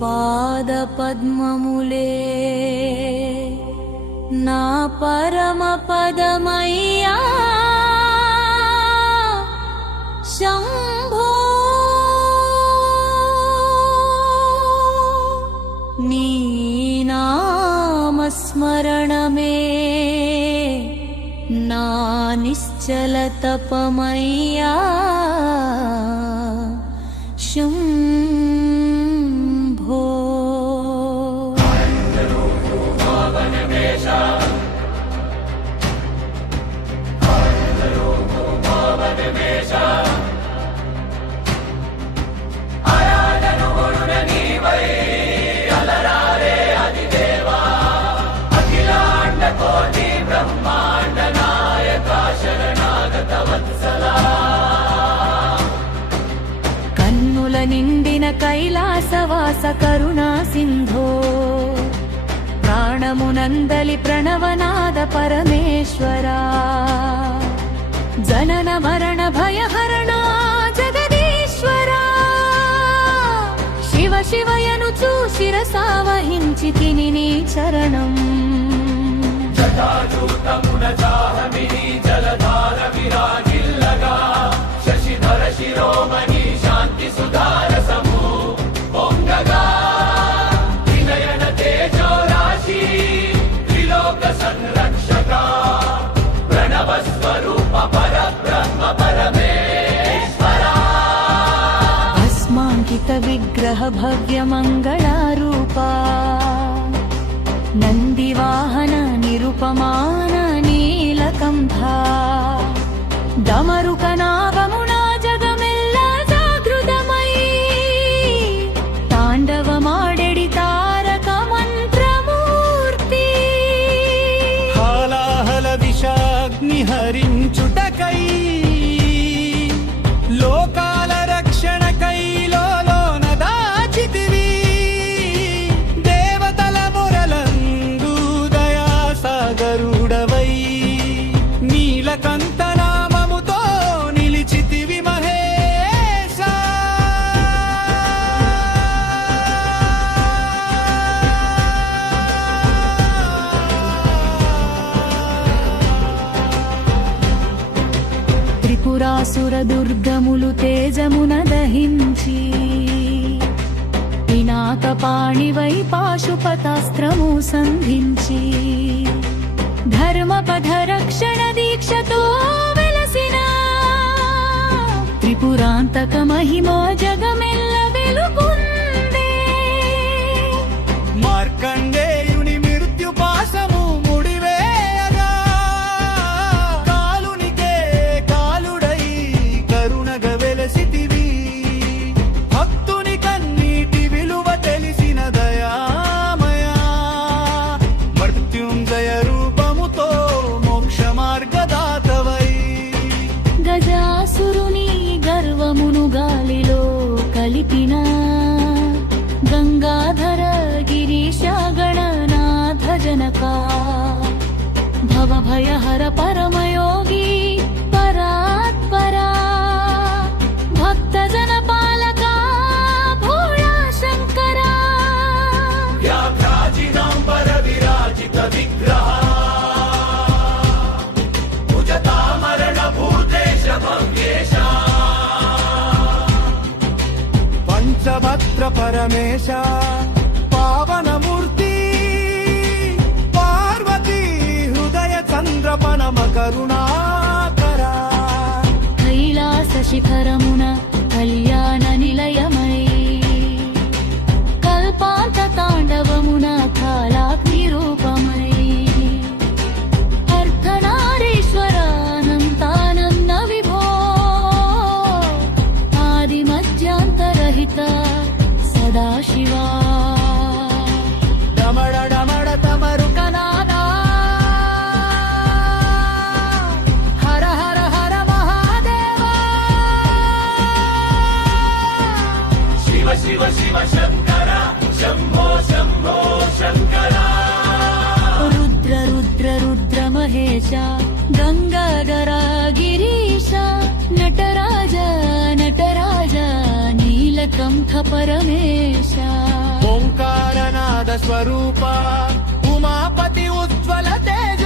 పాద పద్మములే నా పరమ పదమయ్యా శంభో నీ నామస్మరణమే నా నిశ్చల తపమయ్యా శంభో కన్నుల నిండిన కైలాసవాస కరుణా సింధో ప్రాణమునందలి ప్రణవనాద పరమేశ్వరా జనన మరణ భయహరణ జగదీశ్వరా శివ శివయను శిరసావహించి తిని నీ చరణం జటాజూతమున జాహమిని జలధార విరాజిల్లగా శశిధర శిరోమణి శాంతి సుధారసము పొంగగా వినయన తేజోరాశి త్రిలోక సంరక్షక ప్రణవ స్వరూప పరబ్రహ్మ పరమేశ్వరా భస్మాంకిత విగ్రహ భవ్య మంగళారూపా నందివాహన నిరుపమాన నీలకంఠా డమరుకనావమున జగమెల్ల జాగృతమై తాండవమాడెడి తారక మంత్రమూర్తి హాలాహల విషాగ్ని హరించుటకై లోకాల రక్షణకై లోన దాచితివి దేవతల మొరలందు దయాసాగరుడవై నీలకంఠ నామముతో నిలిచితివి మహేశ త్రిపురాసుర దుర్గములు తేజమున దహించి పినాకపాణివై పాశుపతాస్త్రము సంధించి ధర్మపథ రక్షణ దీక్షతో వెలసిన త్రిపురాంతక మహిమో జగమెల్ల వెలుగుందే మార్కండేయుని మృత్యు పాశము ముడివేయగా కాలునికే కాలుడై కరుణగ వెలసితివి భక్తుని కన్నీటి విలువ తెలిసిన దయామయా మృత్యుంజయ రూపముతో మోక్ష మార్గదాతవై గజాసురుని గర్వమును గాలిలో కలిపిన గంగాధర గిరీశ గణనాథ జనకా భవభయహర పరమయోగి పరాత్పరా భక్తజన పాలకా భోళా శంకరా వ్యాఘ్రాజినాంబర విరాజిత విగ్రహ భుజతామరణ భూతేశ భవ్యేశ పంచభద్ర పరమేశ పావనమూర్తి పార్వతీ హృదయ చంద్రపనమ కరుణాకరా కైలాస శిఖరమున కళ్యాణ నిలయమై కల్పాంత తాండవమున కాలాగ్ని రూపమై అర్ధనారీశ్వరానంతానంద విభో ఆది మధ్యాంతరహిత సదాశివా డమడ డమడ తమరుకనాదా హర హర హర మహాదేవా శివ శివ శివ శంకర శంభో శంభో శంకర రుద్ర రుద్ర రుద్ర మహేశ గంగాధర గిరీశ నటరాజ నటరాజ నీలకంఠ పరమేశ ఓ నాద స్వరూప ఉమాపతి ఉజ్వల తేజ